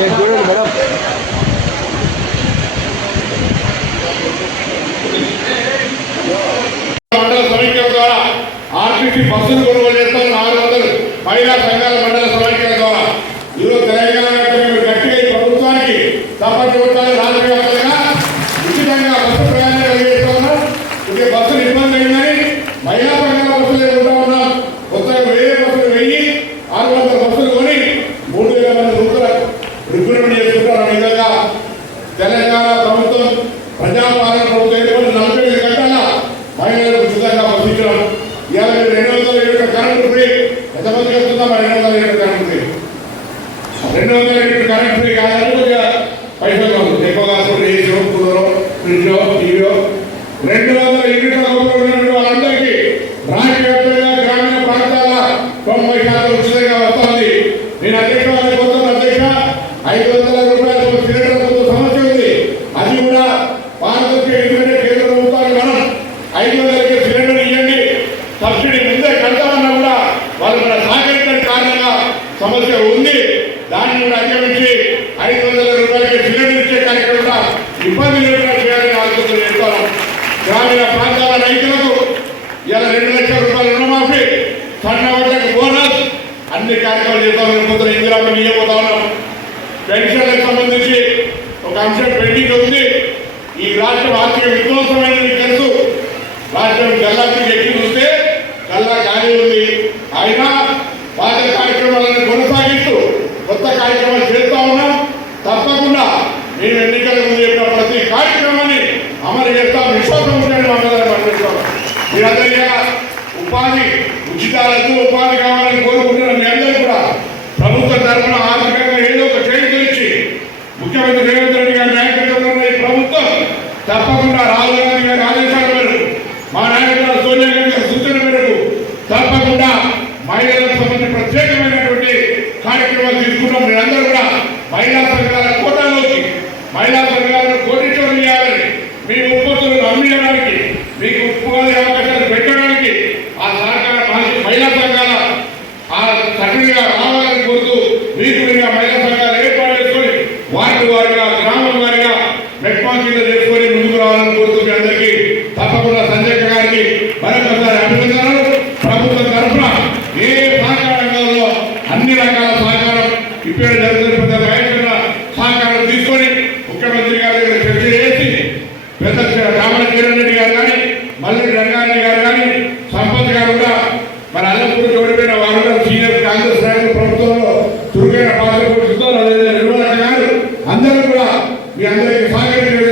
Madam మండల సమైక్యం ద్వారా RTC బస్సులు కొనుగోలు చేస్తామని ఆరు వందలు మహిళా సంఘాల మండల సమైక్యం తెలంగాణ ప్రభుత్వం ప్రజాపాలన ప్రభుత్వం ఏర్పడి నలభై ఐదు గంటల మహిళలకు ఉచితంగా పంపించడం ఇవాళ మీరు రెండు వందల ఏడు కరెంటు ఫ్రీ ఎంతమంది వస్తుందా రెండు వందల ఏడు కరెంటు ఫ్రీ రెండు వందల ఏడు కరెంట్ ఫ్రీ కాదని పైసలు కాదు ఎక్కువ కాకుండా ఏసీ కూలరో ఫ్రిడ్జో టీవీయో రెండు వందల ఏడు ఉన్నటువంటి వాళ్ళందరికీ రాష్ట్ర వ్యాప్తంగా గ్రామీణ ప్రాంతాల తొంభై శాతం ఉచితంగా వస్తుంది. నేను అధ్యక్ష వారి అధ్యక్ష. ఐదు వందల రూపాయలు సిలిండర్ సమస్య ఉంది. దాన్ని కూడా అధిగమించి ఐదు వందల రూపాయలకి సిలిండర్ ఇచ్చే కార్యక్రమం ఇబ్బంది లేకుండా చేయాలని ఆలోచన చేస్తాను గ్రామీణ ప్రాంతాల రైతులకు ఇలా రెండు లక్షల రూపాయల రుణమాఫీ సన్న వాళ్ళకి బోనస్ అన్ని కార్యక్రమాలు చేస్తామని కొంత ఇందిరామ నియమితా ఉన్నాం. పెన్షన్లకు సంబంధించి ఒక అంశం పెండింగ్ ఉంది. ఈ రాష్ట్రం ఆర్థిక విధ్వంసమైనది తెలుసు. రాష్ట్రం గల్లాకి ఎక్కి చూస్తే గల్లా ఖాళీ ఉంది. అయినా పాత కార్యక్రమాలు చేస్తా ఉన్నాం. తప్పకుండా మేము ఎన్నికల ముందు చెప్పిన ప్రతి కార్యక్రమాన్ని అమలు చేస్తాం. విశ్వాసం ఉందని మమ్మల్ని పనిచేస్తాం. మీరందరూ ఉపాధి ఉచితాలతో ఉపాధి కావాలని కోరుకుంటున్న మీ అందరూ కూడా ప్రభుత్వ తరఫున ఆర్థికంగా ఏదో ఒక చేయించి ముఖ్యమంత్రి రేవంత్ రెడ్డి గారి నాయకత్వంలో ఈ ప్రభుత్వం తప్పకుండా రాహుల్ గాంధీ గారి ఆదేశాల మేరకు మా నాయకులు సోనియా గాంధీ గారి సూచన మేరకు తప్పకుండా మహిళలకు సంబంధించి ప్రత్యేకమైనటువంటి కార్యక్రమాలు తీసుకున్నాం మీరందరూ కూడా మహిళా సంఘాల కోటాలోకి మహిళా సంఘాలను కోటీశ్వరం చేయాలని మీ ఉత్పత్తులను అమ్మేయడానికి మీకు ఉపాధి అవకాశాలు పెట్టడానికి ఆ సహకార మహి- మహిళా సంఘాల ఆ సక్రియంగా రావాలని కోరుతూ మీకు మీరు మహిళా సంఘాలు ఏర్పాటు చేసుకొని వార్డు వారిగా గ్రామం వారిగా మెట్మా కింద చేసుకొని ముందుకు రావాలని కోరుతూ మీ అందరికీ తప్పకుండా సంజయ్ గారికి మరొకసారి అభినందనలు. ప్రభుత్వం తరఫున ఏ సహకార రంగంలో అన్ని రకాల సహకారం ఇప్పుడు జరుగుతున్న పెద్ద సహకారం తీసుకొని ముఖ్యమంత్రి గారి దగ్గర చర్చ చేసి పెద్ద రామల కిరణ్ రెడ్డి గారు కానీ మల్లి రంగారెడ్డి గారు కానీ సంపత్ గారు కూడా మరి అల్లంపూర్ ఓడిపోయిన వారు సీనియర్ కాంగ్రెస్ నాయకులు ప్రభుత్వంలో చురుకైన పాత్ర పోషిస్తూ అదేవిధంగా నిర్మలా గారు అందరూ కూడా మీ అందరికీ సహకరించారు